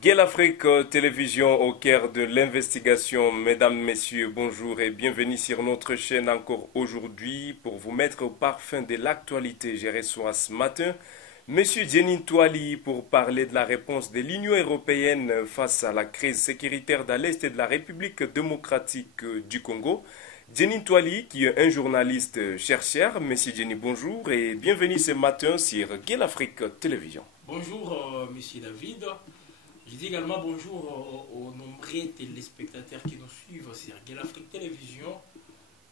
Guel Afrique Télévision au cœur de l'investigation. Mesdames, Messieurs, bonjour et bienvenue sur notre chaîne encore aujourd'hui pour vous mettre au parfum de l'actualité. J'ai reçu ce matin Monsieur Jenin Touali pour parler de la réponse de l'Union européenne face à la crise sécuritaire dans l'Est de la République démocratique du Congo. Jenin Touali, qui est un journaliste chercheur. Monsieur Jenin, bonjour et bienvenue ce matin sur Guel Afrique Télévision. Bonjour, Monsieur David. Je dis également bonjour aux nombreux téléspectateurs qui nous suivent sur Guel Afrique Télévision.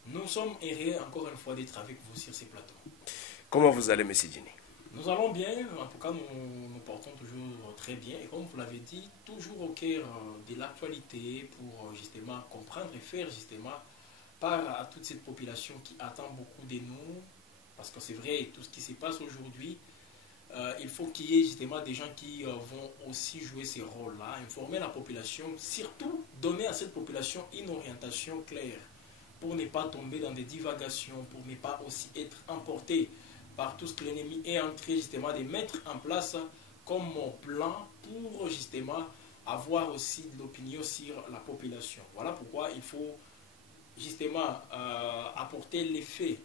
Nous sommes heureux encore une fois d'être avec vous sur ces plateaux. Comment vous allez, Monsieur Jenin? Nous allons bien, en tout cas nous portons toujours très bien. Et comme vous l'avez dit, toujours au cœur de l'actualité pour justement comprendre et faire justement part à toute cette population qui attend beaucoup de nous. Parce que c'est vrai, tout ce qui se passe aujourd'hui, il faut qu'il y ait justement des gens qui vont aussi jouer ces rôles-là, informer la population, surtout donner à cette population une orientation claire pour ne pas tomber dans des divagations, pour ne pas aussi être emporté par tout ce que l'ennemi est en train justement de mettre en place comme plan pour justement avoir aussi de l'opinion sur la population. Voilà pourquoi il faut justement apporter l'effet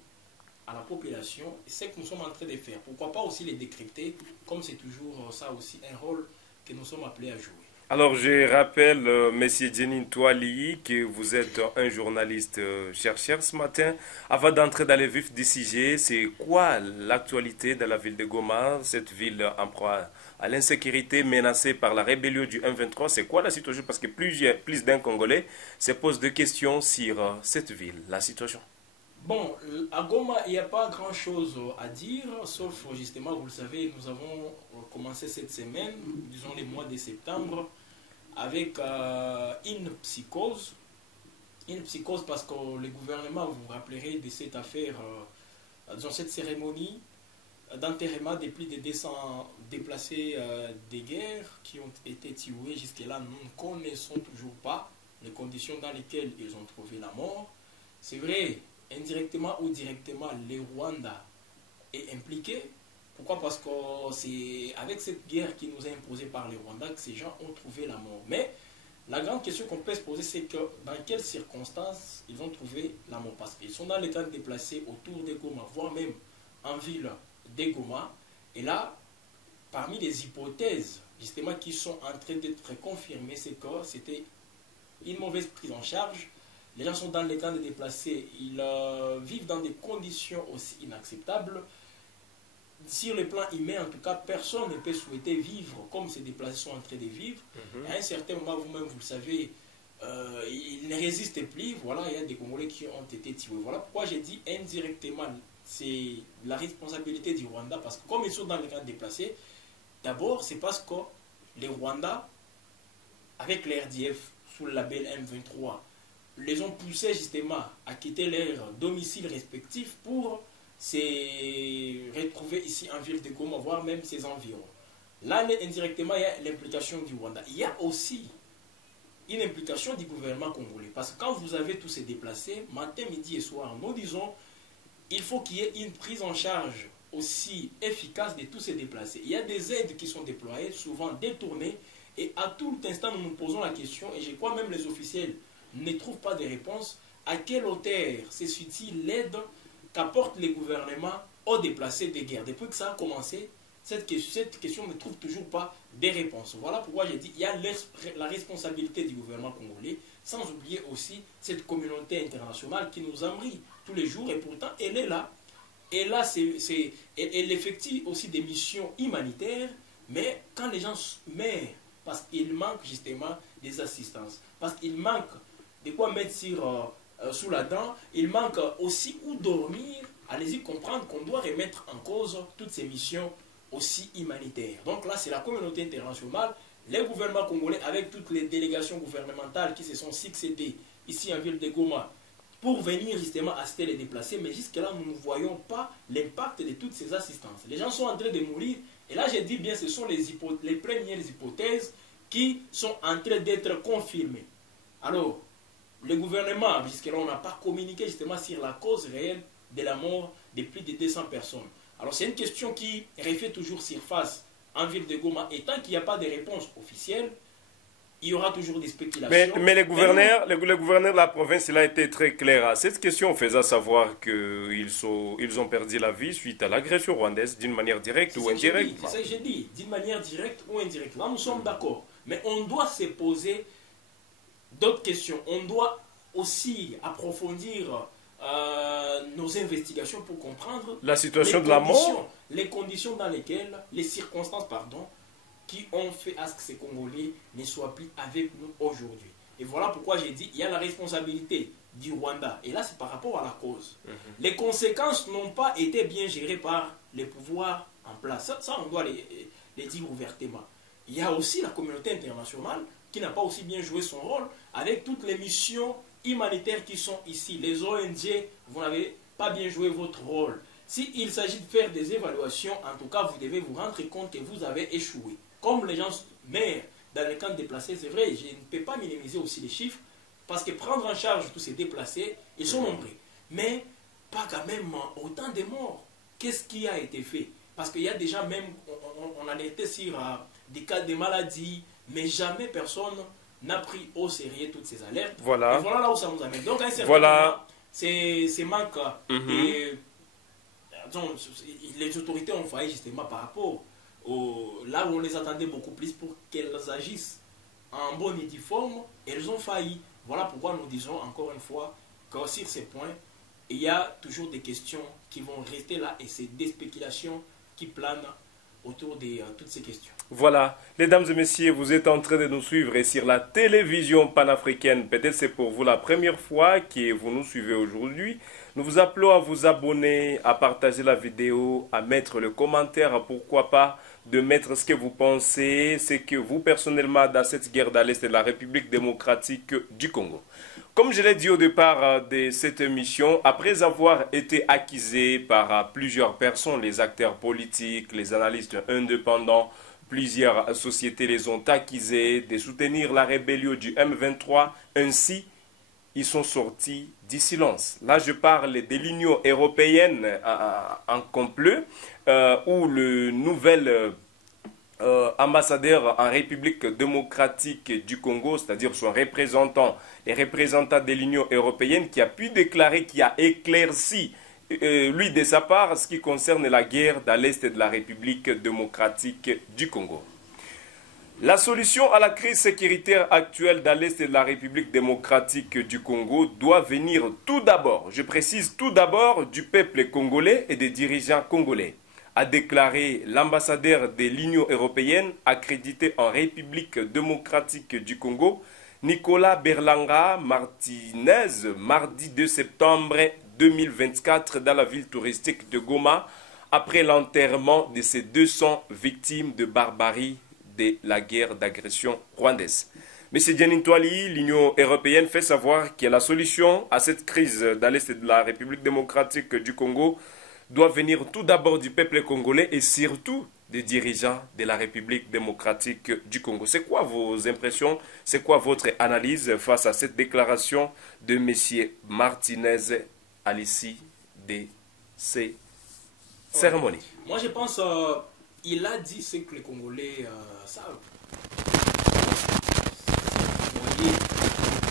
à la population, c'est ce que nous sommes en train de faire. Pourquoi pas aussi les décrypter, comme c'est toujours ça aussi un rôle que nous sommes appelés à jouer. Alors, je rappelle, Monsieur Jenin Touali, que vous êtes un journaliste chercheur ce matin. Avant d'entrer dans les vifs du sujet, c'est quoi l'actualité de la ville de Goma, cette ville en proie à l'insécurité menacée par la rébellion du M23? C'est quoi la situation? Parce que plus d'un Congolais se pose des questions sur cette ville, la situation. Bon, à Goma, il n'y a pas grand-chose à dire, sauf justement, vous le savez, nous avons commencé cette semaine, disons les mois de septembre, avec une psychose. Une psychose parce que le gouvernement, vous vous rappellerez de cette affaire, disons cette cérémonie d'enterrement de plus de 200 déplacés de guerre qui ont été tués. Jusque-là, nous ne connaissons toujours pas les conditions dans lesquelles ils ont trouvé la mort. C'est vrai, indirectement ou directement, le Rwanda est impliqué. Pourquoi? Parce que c'est avec cette guerre qui nous est imposée par le Rwanda que ces gens ont trouvé la mort. Mais la grande question qu'on peut se poser, c'est que dans quelles circonstances ils ont trouvé la mort? Parce qu'ils sont dans les camps déplacés autour de Goma, voire même en ville de Goma. Et là, parmi les hypothèses justement qui sont en train d'être confirmées, c'est que c'était une mauvaise prise en charge. Les gens sont dans les camps de déplacés, ils vivent dans des conditions aussi inacceptables. Sur le plan humain, en tout cas, personne ne peut souhaiter vivre comme ces déplacés sont en train de vivre. À un certain moment, vous-même, vous le savez, ils ne résistent plus. Voilà, il y a des Congolais qui ont été tués. Voilà pourquoi j'ai dit indirectement, c'est la responsabilité du Rwanda, parce que comme ils sont dans les camps de déplacés, d'abord, c'est parce que les Rwandais, avec les RDF, sous le label M23, les ont poussés justement à quitter leurs domiciles respectifs pour se retrouver ici en ville de Goma, voire même ses environs. Là, indirectement, il y a l'implication du Rwanda. Il y a aussi une implication du gouvernement congolais. Parce que quand vous avez tous ces déplacés, matin, midi et soir, nous disons, il faut qu'il y ait une prise en charge aussi efficace de tous ces déplacés. Il y a des aides qui sont déployées, souvent détournées, et à tout instant, nous nous posons la question, et je crois même les officiels ne trouvent pas de réponse, à quelle hauteur se situe l'aide qu'apporte le gouvernement aux déplacés de guerre. Depuis que ça a commencé, cette question ne trouve toujours pas de réponse. Voilà pourquoi j'ai dit qu'il y a la responsabilité du gouvernement congolais, sans oublier aussi cette communauté internationale qui nous envahit tous les jours, et pourtant elle est là. Et là, elle effectue aussi des missions humanitaires, mais quand les gens meurent, parce qu'il manque justement des assistances, parce qu'il manque de quoi mettre sous la dent, il manque aussi où dormir. Allez-y comprendre qu'on doit remettre en cause toutes ces missions aussi humanitaires. Donc là, c'est la communauté internationale, les gouvernements congolais avec toutes les délégations gouvernementales qui se sont succédées ici en ville de Goma pour venir justement assister les déplacés. Mais jusque-là, nous ne voyons pas l'impact de toutes ces assistances. Les gens sont en train de mourir. Et là, j'ai dit bien, ce sont les premières hypothèses qui sont en train d'être confirmées. Alors, le gouvernement, jusque-là, on n'a pas communiqué justement sur la cause réelle de la mort de plus de 200 personnes. Alors, c'est une question qui refait toujours surface en ville de Goma. Et tant qu'il n'y a pas de réponse officielle, il y aura toujours des spéculations. Mais les gouverneurs de la province, il a été très clair à cette question, faisant savoir qu'ils ont perdu la vie suite à l'agression rwandaise d'une manière directe ou indirecte. C'est ça que j'ai dit, d'une manière directe ou indirecte. Là, nous sommes d'accord. Mais on doit se poser d'autres questions. On doit aussi approfondir nos investigations pour comprendre la situation de la mort, les conditions dans lesquelles, les circonstances, pardon, qui ont fait à ce que ces Congolais ne soient plus avec nous aujourd'hui. Et voilà pourquoi j'ai dit il y a la responsabilité du Rwanda. Et là, c'est par rapport à la cause. Les conséquences n'ont pas été bien gérées par les pouvoirs en place. Ça on doit les dire ouvertement. Il y a aussi la communauté internationale qui n'a pas aussi bien joué son rôle avec toutes les missions humanitaires qui sont ici. Les ONG, vous n'avez pas bien joué votre rôle. S'il s'agit de faire des évaluations, en tout cas, vous devez vous rendre compte que vous avez échoué. Comme les gens meurent dans les camps déplacés, c'est vrai, je ne peux pas minimiser aussi les chiffres, parce que prendre en charge tous ces déplacés, ils sont nombreux. Mais pas quand même autant de morts. Qu'est-ce qui a été fait? Parce qu'il y a déjà même, on alertait sur des cas de maladies, mais jamais personne n'a pris au sérieux toutes ces alertes. Voilà. Et voilà là où ça nous amène. Donc, à un certain moment, c'est manque. Et, donc, les autorités ont failli justement par rapport là où on les attendait beaucoup plus pour qu'elles agissent en bonne et due forme, elles ont failli. Voilà pourquoi nous disons encore une fois que sur ces points, il y a toujours des questions qui vont rester là et c'est des spéculations qui planent autour de toutes ces questions. Voilà, mesdames et messieurs, vous êtes en train de nous suivre et sur la télévision panafricaine. Peut-être c'est pour vous la première fois que vous nous suivez aujourd'hui. Nous vous appelons à vous abonner, à partager la vidéo, à mettre le commentaire, pourquoi pas, de mettre ce que vous pensez, ce que vous personnellement dans cette guerre dans l'Est de la République démocratique du Congo. Comme je l'ai dit au départ de cette émission, après avoir été accusé par plusieurs personnes, les acteurs politiques, les analystes indépendants, plusieurs sociétés les ont accusés de soutenir la rébellion du M23. Ainsi, ils sont sortis du silence. Là, je parle de l'Union européenne en complet, où le nouvel ambassadeur en République démocratique du Congo, c'est-à-dire son représentant, les représentants de l'Union européenne, qui a pu déclarer, qui a éclairci, lui de sa part, ce qui concerne la guerre dans l'Est de la République démocratique du Congo. La solution à la crise sécuritaire actuelle dans l'Est de la République démocratique du Congo doit venir tout d'abord, je précise tout d'abord, du peuple congolais et des dirigeants congolais, a déclaré l'ambassadeur de l'Union européenne accrédité en République démocratique du Congo, Nicolas Berlanga Martinez, mardi 2 septembre 2024 dans la ville touristique de Goma, après l'enterrement de ces 200 victimes de barbarie de la guerre d'agression rwandaise. M. Dianin Toali, l'Union européenne fait savoir que la solution à cette crise dans l'Est de la République démocratique du Congo doit venir tout d'abord du peuple congolais et surtout des dirigeants de la République démocratique du Congo. C'est quoi vos impressions? C'est quoi votre analyse face à cette déclaration de M. Martinez à l'issue de ces cérémonies? Moi, je pense il a dit ce que les Congolais savent.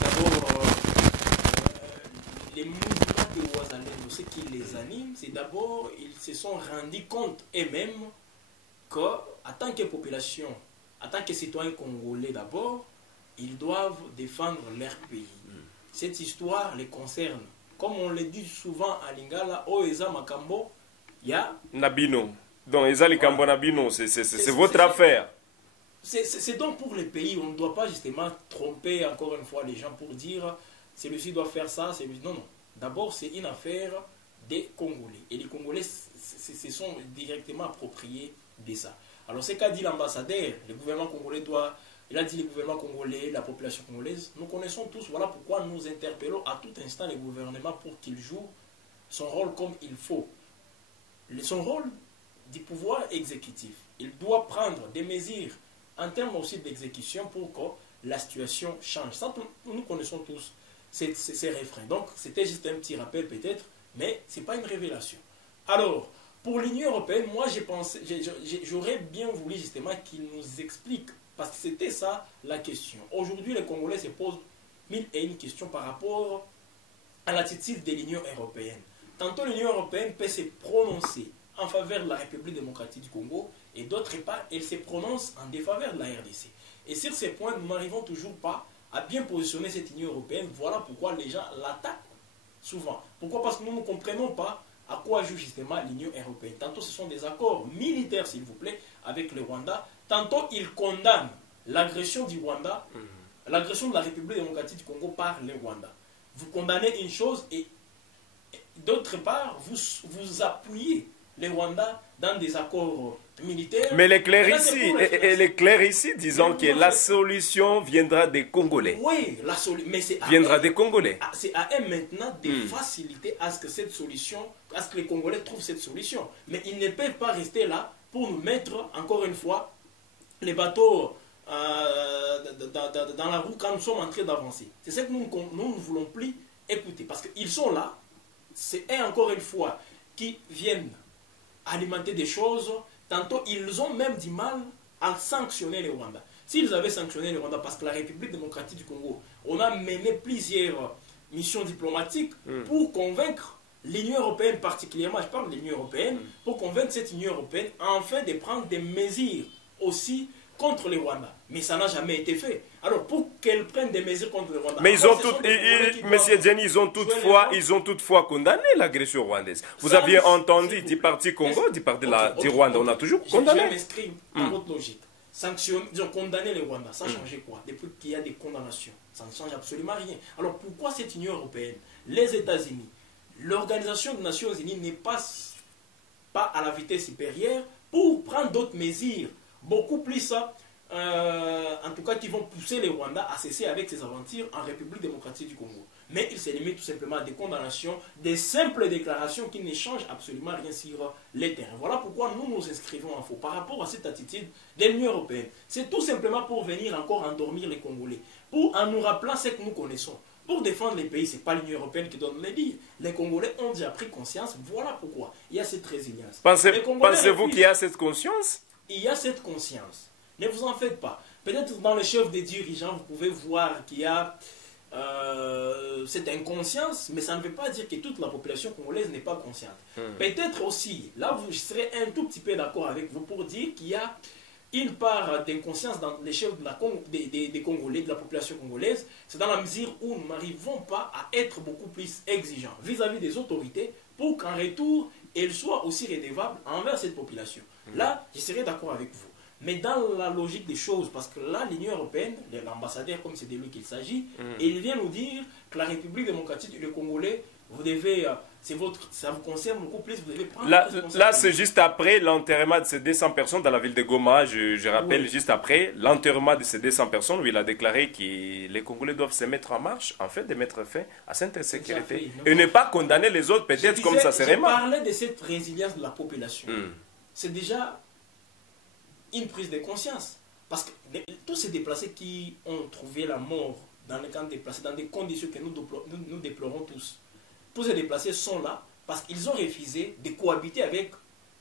D'abord, les mouvements de Ouazalendo, ce qui les anime, c'est d'abord, ils se sont rendus compte eux-mêmes qu'en tant que population, en tant que citoyens congolais d'abord, ils doivent défendre leur pays. Cette histoire les concerne. Comme on le dit souvent à Lingala, Oeza Makambo, il y a... Nabino. Donc, Ezali Kambo Nabino, c'est votre affaire. C'est donc pour les pays, on ne doit pas justement tromper encore une fois les gens pour dire celui-ci doit faire ça, celui-ci... Non, non. D'abord, c'est une affaire des Congolais. Et les Congolais se sont directement appropriés de ça. Alors, ce qu'a dit l'ambassadeur, le gouvernement congolais doit... Il a dit le gouvernement congolais, la population congolaise. Nous connaissons tous, voilà pourquoi nous interpellons à tout instant le gouvernement pour qu'il joue son rôle comme il faut. Son rôle du pouvoir exécutif. Il doit prendre des mesures en termes aussi d'exécution pour que la situation change. Ça, nous connaissons tous ces refrains. Donc, c'était juste un petit rappel peut-être, mais ce n'est pas une révélation. Alors, pour l'Union européenne, moi, j'aurais bien voulu justement qu'il nous explique Parce que c'était ça la question. Aujourd'hui, les Congolais se posent mille et une questions par rapport à l'attitude de l'Union européenne. Tantôt l'Union européenne peut se prononcer en faveur de la République démocratique du Congo et d'autre part, elle se prononce en défaveur de la RDC. Et sur ces points, nous n'arrivons toujours pas à bien positionner cette Union européenne. Voilà pourquoi les gens l'attaquent souvent. Pourquoi? Parce que nous ne comprenons pas à quoi joue justement l'Union européenne. Tantôt ce sont des accords militaires, s'il vous plaît, avec le Rwanda. Tantôt ils condamnent l'agression du Rwanda, l'agression de la République démocratique du Congo par le Rwanda. Vous condamnez une chose et d'autre part, vous appuyez les Rwandais dans des accords militaires. Mais les clairs ici, disons que la solution viendra des Congolais. Oui, la solution, mais c'est viendra des Congolais. C'est à eux maintenant de faciliter à ce que cette solution, à ce que les Congolais trouvent cette solution. Mais ils ne peuvent pas rester là pour nous mettre, encore une fois, les bateaux dans la roue quand nous sommes en train d'avancer. C'est ça que nous ne voulons plus écouter. Parce qu'ils sont là, c'est eux, encore une fois, qui viennent alimenter des choses. Tantôt, ils ont même du mal à sanctionner les Rwandais. S'ils avaient sanctionné les Rwandais, parce que la République démocratique du Congo, on a mené plusieurs missions diplomatiques pour convaincre l'Union européenne particulièrement, je parle de l'Union européenne, pour convaincre cette Union européenne enfin de prendre des mesures aussi contre les Rwandais. Mais ça n'a jamais été fait. Alors, pour qu'elle prenne des mesures contre les Rwandais... Mais Monsieur Jenny, ils ont toutefois condamné l'agression rwandaise. Vous aviez entendu du parti Congo, du parti du Rwanda, on a toujours condamné. Je m'inscris dans votre logique. Ils ont condamné les Rwandais. Ça a changé quoi? Depuis qu'il y a des condamnations, ça ne change absolument rien. Alors, pourquoi cette Union européenne, les États-Unis, l'Organisation des Nations Unies n'est pas à la vitesse supérieure pour prendre d'autres mesures beaucoup plus, en tout cas, qui vont pousser les Rwandais à cesser avec ces aventures en République démocratique du Congo. Mais ils se limitent tout simplement à des condamnations, des simples déclarations qui ne changent absolument rien sur les terrains. Voilà pourquoi nous nous inscrivons en faux par rapport à cette attitude de l'Union européenne. C'est tout simplement pour venir encore endormir les Congolais, en nous rappelant ce que nous connaissons. Pour défendre les pays, ce n'est pas l'Union européenne qui doit nous le dire. Les Congolais ont déjà pris conscience, voilà pourquoi il y a cette résilience. Pensez-vous qu'il y a cette conscience? Il y a cette conscience. Ne vous en faites pas. Peut-être dans le chef des dirigeants, vous pouvez voir qu'il y a cette inconscience, mais ça ne veut pas dire que toute la population congolaise n'est pas consciente. Peut-être aussi, là je serais un tout petit peu d'accord avec vous pour dire qu'il y a une part d'inconscience dans les chefs des Congolais, de la population congolaise. C'est dans la mesure où nous n'arrivons pas à être beaucoup plus exigeants vis-à-vis des autorités pour qu'en retour, elles soient aussi redevables envers cette population. Là, je serais d'accord avec vous. Mais dans la logique des choses, parce que là, l'Union européenne, l'ambassadeur, comme c'est de lui qu'il s'agit, il vient nous dire que la République démocratique et le Congolais, vous devez, ça vous concerne beaucoup plus, vous devez prendre... Là c'est juste après l'enterrement de ces 200 personnes dans la ville de Goma, je rappelle, juste après l'enterrement de ces 200 personnes, où il a déclaré que les Congolais doivent se mettre en marche, en fait, de mettre fin à cette insécurité. Et ne pas condamner les autres, peut-être comme ça serait mal. Je parlais de cette résilience de la population. C'est déjà une prise de conscience. Parce que tous ces déplacés qui ont trouvé la mort dans les camps déplacés, dans des conditions que nous déplorons tous ces déplacés sont là parce qu'ils ont refusé de cohabiter avec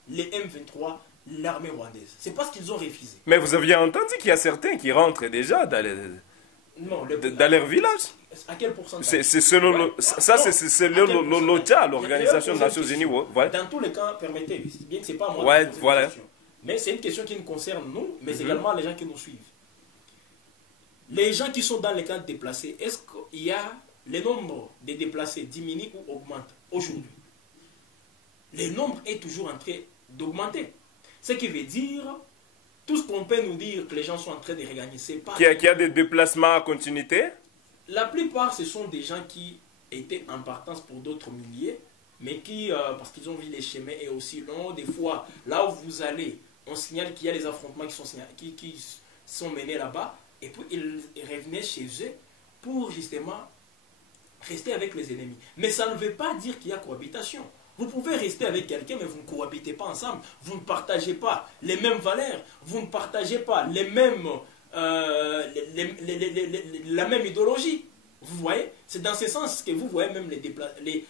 les M23, l'armée rwandaise. C'est parce qu'ils ont refusé. Mais vous aviez entendu qu'il y a certains qui rentrent déjà dans leur village. À quel pourcentage? C'est selon l'OCHA, l'Organisation des Nations Unies. Ouais. Dans tous les cas, permettez, bien que ce n'est pas moi qui pose cette question. Mais c'est une question qui nous concerne nous, mais également les gens qui nous suivent. Les gens qui sont dans les camps déplacés, est-ce qu'il y a le nombre de déplacés diminue ou augmente aujourd'hui? Le nombre est toujours en train d'augmenter. Ce qui veut dire, tout ce qu'on peut nous dire que les gens sont en train de regagner, c'est pas... Qu'il y a des déplacements à continuité? La plupart, ce sont des gens qui étaient en partance pour d'autres milliers, mais qui, parce qu'ils ont vu les chemins et aussi longs, des fois, là où vous allez, on signale qu'il y a des affrontements qui sont menés là-bas, et puis ils revenaient chez eux pour justement rester avec les ennemis. Mais ça ne veut pas dire qu'il y a cohabitation. Vous pouvez rester avec quelqu'un, mais vous ne cohabitez pas ensemble. Vous ne partagez pas les mêmes valeurs. Vous ne partagez pas la même idéologie. Vous voyez? C'est dans ce sens que vous voyez même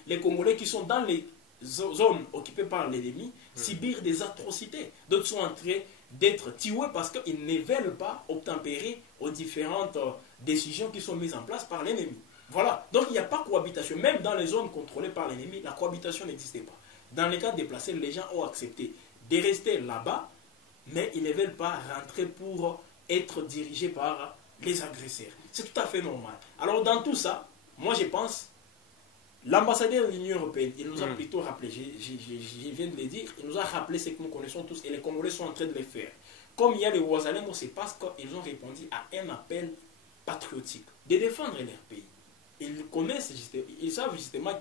les Congolais qui sont dans les zones occupées par l'ennemi subir des atrocités. D'autres sont en train d'être tués parce qu'ils ne veulent pas obtempérer aux différentes décisions qui sont mises en place par l'ennemi. Voilà. Donc il n'y a pas cohabitation. Même dans les zones contrôlées par l'ennemi, la cohabitation n'existait pas. Dans les cas déplacés, les gens ont accepté de rester là-bas, mais ils ne veulent pas rentrer pour être dirigés par les agresseurs. C'est tout à fait normal. Alors dans tout ça, moi je pense, l'ambassadeur de l'Union européenne, il nous a plutôt rappelé, je viens de le dire, il nous a rappelé ce que nous connaissons tous et les Congolais sont en train de le faire. Comme il y a les Ouazalengos, c'est parce qu'ils ont répondu à un appel patriotique de défendre leur pays. Ils connaissent, ils savent justement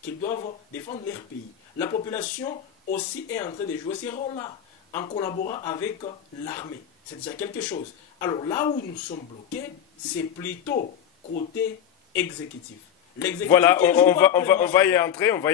qu'ils doivent défendre leur pays. La population aussi est en train de jouer ce rôle-là, en collaborant avec l'armée. C'est déjà quelque chose. Alors là où nous sommes bloqués, c'est plutôt côté exécutif. Voilà, on va y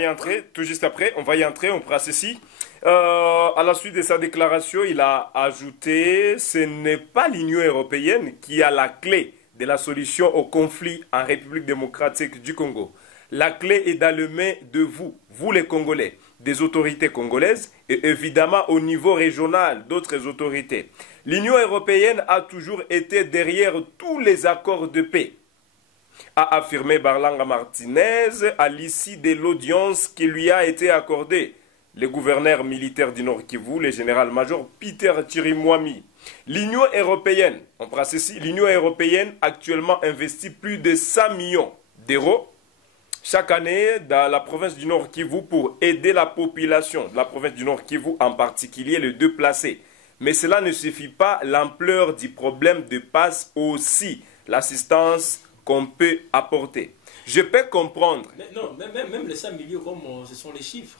entrer, tout juste après, on va y entrer, on fera ceci. À la suite de sa déclaration, il a ajouté, ce n'est pas l'Union européenne qui a la clé de la solution au conflit en République démocratique du Congo. La clé est dans les mains de vous, vous les Congolais, des autorités congolaises et évidemment au niveau régional d'autres autorités. L'Union européenne a toujours été derrière tous les accords de paix, a affirmé Barlanga Martinez à l'issue de l'audience qui lui a été accordée. Le gouverneur militaire du Nord Kivu, le général-major Peter Chirimwami. L'Union européenne, on prend ceci, l'Union européenne actuellement investit plus de 100 millions d'euros chaque année dans la province du Nord Kivu pour aider la population de la province du Nord Kivu, en particulier les déplacés. Mais cela ne suffit pas, l'ampleur du problème dépasse aussi l'assistance qu'on peut apporter. Je peux comprendre. Mais non, même les 5 millions, comme ce sont les chiffres.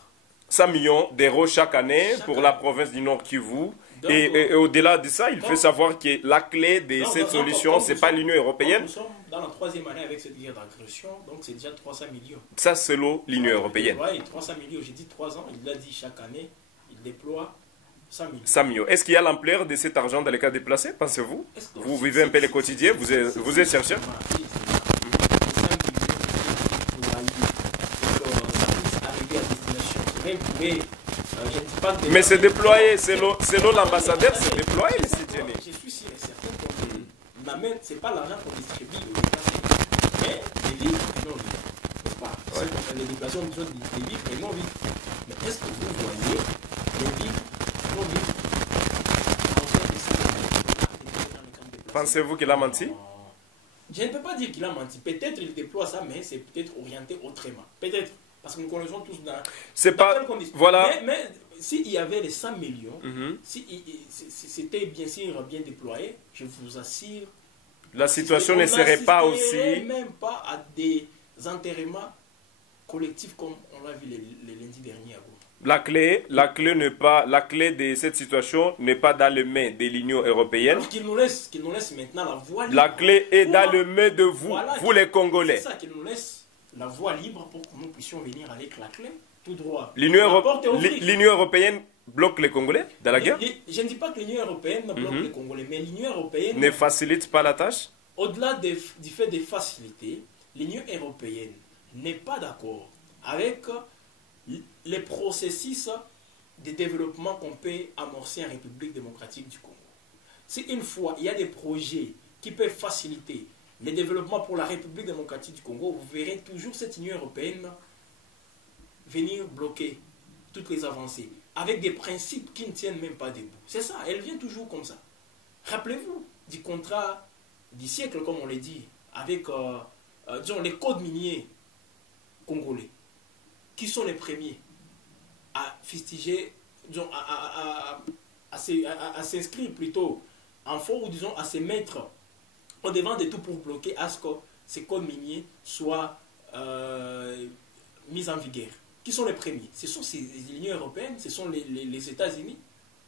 100 millions d'euros chaque année pour la province du Nord Kivu. Et au-delà de ça, il faut savoir que la clé de cette solution, ce n'est pas l'Union européenne. Nous sommes dans la 3e année avec cette guerre d'agression, donc c'est déjà 300 millions. Ça, c'est l'Union européenne. Oui, 300 millions, j'ai dit 3 ans, il l'a dit chaque année, il déploie 100 millions. 100 millions. Est-ce qu'il y a l'ampleur de cet argent dans les cas déplacés, pensez-vous? Vous vivez un peu le quotidien, vous êtes chercheur? Mais c'est déployé, selon l'ambassadeur, c'est déployé les CTN. Je suis sûr et certain qu'on n'amène, ce n'est pas l'argent qu'on distribue aux États-Unis, mais les livres et non livres. N'est-ce pas? Les déplacés ont besoin des livres et non livres. Mais est-ce que vous voyez les livres non livres? Pensez-vous qu'il a menti? Je ne peux pas dire qu'il a menti. Peut-être il déploie ça, mais c'est peut-être orienté autrement. Peut-être. Parce que nous connaissons tous dans conditions. Voilà. Mais s'il y avait les 100 millions, si c'était bien sûr bien déployé, je vous assure, la situation ne serait pas aussi... même pas à des enterrements collectifs comme on l'a vu les lundis derniers à Goma. La clé de cette situation n'est pas dans les mains de l'Union européenne. Alors qu'il nous laisse maintenant la voie libre. La clé est dans les mains de vous, voilà, vous les Congolais. C'est ça, qu'il nous laisse la voie libre pour que nous puissions venir avec la clé tout droit. L'Union européenne bloque les Congolais dans la guerre? Je ne dis pas que l'Union européenne bloque les Congolais, mais l'Union européenne ne facilite pas la tâche? Au-delà du fait de faciliter, l'Union européenne n'est pas d'accord avec les processus de développement qu'on peut amorcer en République démocratique du Congo. Si une fois il y a des projets qui peuvent faciliter le développement pour la République démocratique du Congo, vous verrez toujours cette Union européenne venir bloquer toutes les avancées avec des principes qui ne tiennent même pas debout. C'est ça, elle vient toujours comme ça. Rappelez-vous du contrat du siècle, comme on l'a dit, avec disons, les codes miniers congolais, qui sont les premiers à fustiger, disons, à s'inscrire plutôt en faux, ou disons à se mettre au devant de tout pour bloquer à ce que ces codes miniers soient mis en vigueur. Qui sont les premiers? Ce sont l'Union européenne, ce sont les États-Unis,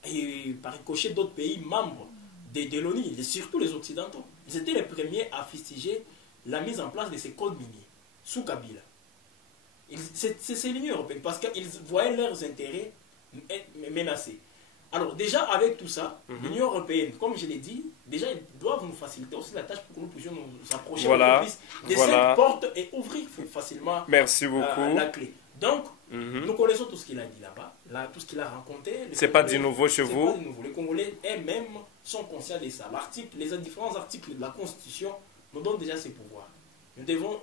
et par ricochet d'autres pays membres de l'ONU, et surtout les Occidentaux. Ils étaient les premiers à fustiger la mise en place de ces codes miniers sous Kabila. C'est l'Union européenne, parce qu'ils voyaient leurs intérêts menacés. Alors déjà avec tout ça, l'Union européenne, comme je l'ai dit, déjà ils doivent nous faciliter aussi la tâche pour que nous puissions nous approcher de cette porte et ouvrir facilement Merci beaucoup. La clé. Donc, nous connaissons tout ce qu'il a dit là-bas, tout ce qu'il a raconté. C'est pas du nouveau chez vous? C'est pas du nouveau. Les Congolais eux-mêmes sont conscients de ça. Les différents articles de la Constitution nous donnent déjà ces pouvoirs. Nous devons,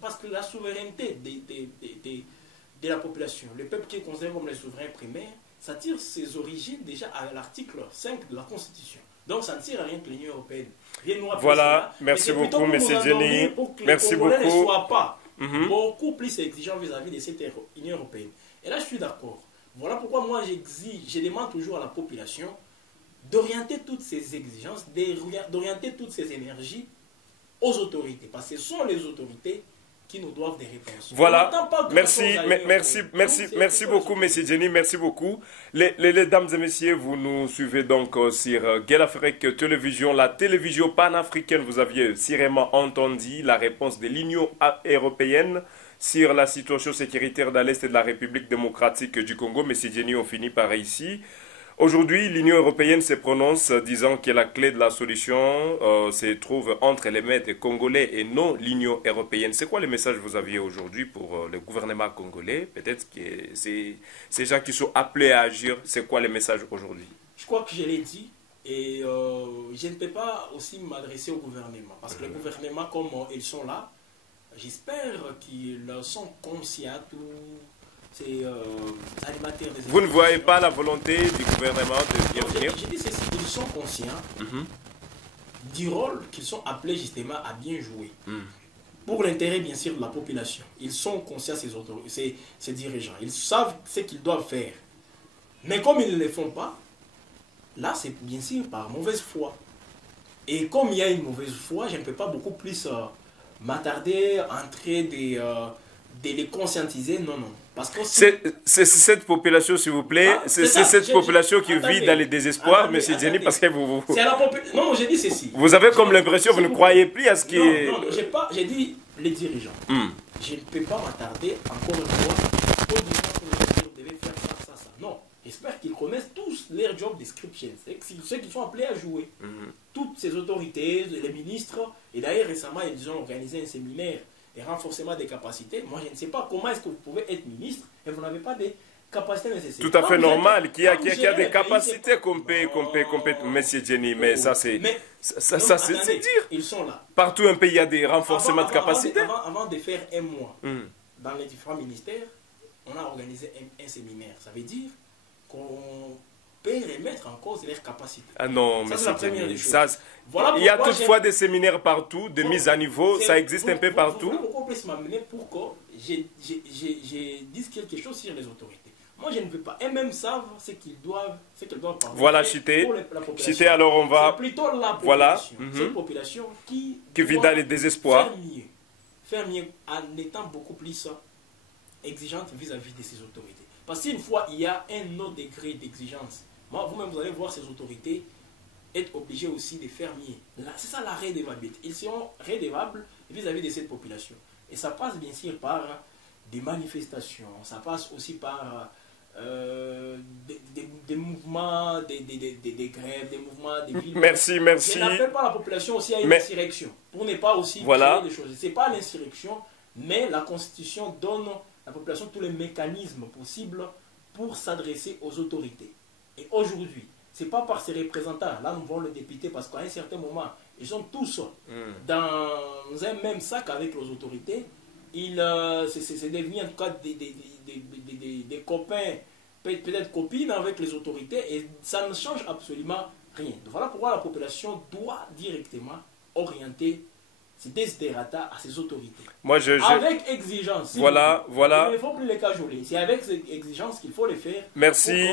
parce que la souveraineté de la population, le peuple qui est considéré comme les souverains primaires, ça tire ses origines déjà à l'article 5 de la Constitution. Donc ça ne tire à rien que l'Union européenne vienne nous rappeler. Voilà, merci beaucoup, M. Jenny. Merci beaucoup. Ne soient pas beaucoup plus exigeants vis-à- -vis de cette Union européenne. Et là, je suis d'accord. Voilà pourquoi moi, je demande toujours à la population d'orienter toutes ces exigences, d'orienter toutes ces énergies aux autorités. Parce que ce sont les autorités qui nous doivent des réponses. Voilà, merci beaucoup, M. Jenny, merci beaucoup. Les dames et messieurs, vous nous suivez donc sur Gueule Afrique Télévision, la télévision panafricaine. Vous aviez sûrement entendu la réponse de l'Union européenne sur la situation sécuritaire dans l'Est de la République démocratique du Congo. M. Jenny, on finit par ici. Aujourd'hui, l'Union européenne se prononce disant que la clé de la solution se trouve entre les maîtres congolais et non l'Union européenne. C'est quoi le message que vous aviez aujourd'hui pour le gouvernement congolais? Peut-être que ces gens qui sont appelés à agir, c'est quoi le message aujourd'hui? Je crois que je l'ai dit et je ne peux pas aussi m'adresser au gouvernement parce que le gouvernement, comme ils sont là, j'espère qu'ils sont conscients c'est animateur des... Vous ne voyez pas la volonté du gouvernement de bien venir? J'ai dit ceci, ils sont conscients du rôle qu'ils sont appelés justement à bien jouer. Pour l'intérêt bien sûr de la population. Ils sont conscients, ces dirigeants. Ils savent ce qu'ils doivent faire. Mais comme ils ne le font pas, là c'est bien sûr par mauvaise foi. Et comme il y a une mauvaise foi, je ne peux pas beaucoup plus m'attarder, entrer de les conscientiser, non. Parce que c'est cette population, s'il vous plaît, c'est cette population qui vit dans le désespoir, M. Jenny, parce que vous... Non, j'ai dit ceci. Vous avez comme l'impression, vous ne croyez plus à ce qui est... Non, j'ai dit les dirigeants. Je ne peux pas m'attarder encore une fois aux dirigeants que vous devez faire ça. Non, j'espère qu'ils connaissent tous leur job description, ceux qui sont appelés à jouer. Toutes ces autorités, les ministres, et d'ailleurs récemment, ils ont organisé un séminaire et renforcement des capacités. Moi, je ne sais pas comment est-ce que vous pouvez être ministre et vous n'avez pas des capacités nécessaires. Tout à fait normal, qu'il y a des capacités qu'on peut, M. Jenny, mais ça c'est dire. Ils sont là. Partout un pays, il y a des renforcements de capacités. Avant de faire un mois, dans les différents ministères, on a organisé un séminaire. Ça veut dire qu'on peut remettre en cause leurs capacités. Ah non, ça, M. Jenny, voilà il y a toutefois des séminaires partout, de mise à niveau, ça existe un peu partout. Pourquoi plus m'amener pour que je dise quelque chose sur les autorités? Moi, je ne veux pas. Eux-mêmes savent ce qu'ils doivent parler. Voilà, Chité. Chité, alors on va... C'est plutôt la population. Voilà. C'est une population qui vit dans le désespoir. Faire mieux en étant beaucoup plus exigeante vis-à-vis de ces autorités. Parce qu'une fois, il y a un autre degré d'exigence. Moi, vous-même, vous allez voir ces autorités être obligés aussi de faire mieux. C'est ça la redevabilité. Ils seront redevables vis-à-vis de cette population. Et ça passe bien sûr par des manifestations, ça passe aussi par des mouvements, des grèves, des mouvements, des villes. Merci. Je n'appelle pas la population aussi à une insurrection, pour ne pas aussi créer des choses. Ce n'est pas l'insurrection, mais la Constitution donne à la population tous les mécanismes possibles pour s'adresser aux autorités. Et aujourd'hui, ce n'est pas par ces représentants, là nous voyons le député, parce qu'à un certain moment, ils sont tous dans un même sac avec les autorités. C'est devenu en tout cas des copains, peut-être copines avec les autorités, et ça ne change absolument rien. Voilà pourquoi la population doit directement orienter ses desiderata à ses autorités. Avec exigence. Voilà. Il ne faut plus les cajoler. C'est avec exigence qu'il faut les faire. Merci.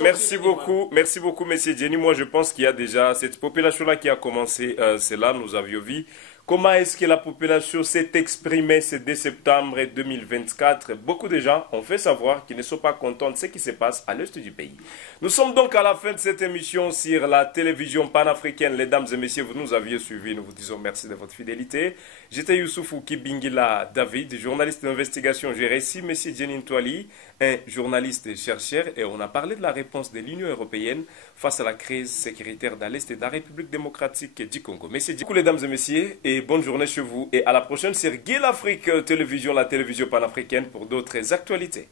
Merci beaucoup, M. Jenny. Moi, je pense qu'il y a déjà cette population-là qui a commencé cela. Nous avions vu comment est-ce que la population s'est exprimée ce 2 septembre 2024. Beaucoup de gens ont fait savoir qu'ils ne sont pas contents de ce qui se passe à l'est du pays. Nous sommes donc à la fin de cette émission sur la télévision panafricaine. Mesdames et messieurs, vous nous aviez suivis. Nous vous disons merci de votre fidélité. J'étais Youssoufou Kibingila David, journaliste d'investigation. J'ai reçu M. Jenny Ntwali, un journaliste chercheur, et on a parlé de la réponse de l'Union européenne face à la crise sécuritaire dans l'Est de la République démocratique du Congo. Merci beaucoup, mesdames et messieurs, et et bonne journée chez vous. Et à la prochaine sur Guy l'Afrique Télévision, la télévision panafricaine pour d'autres actualités.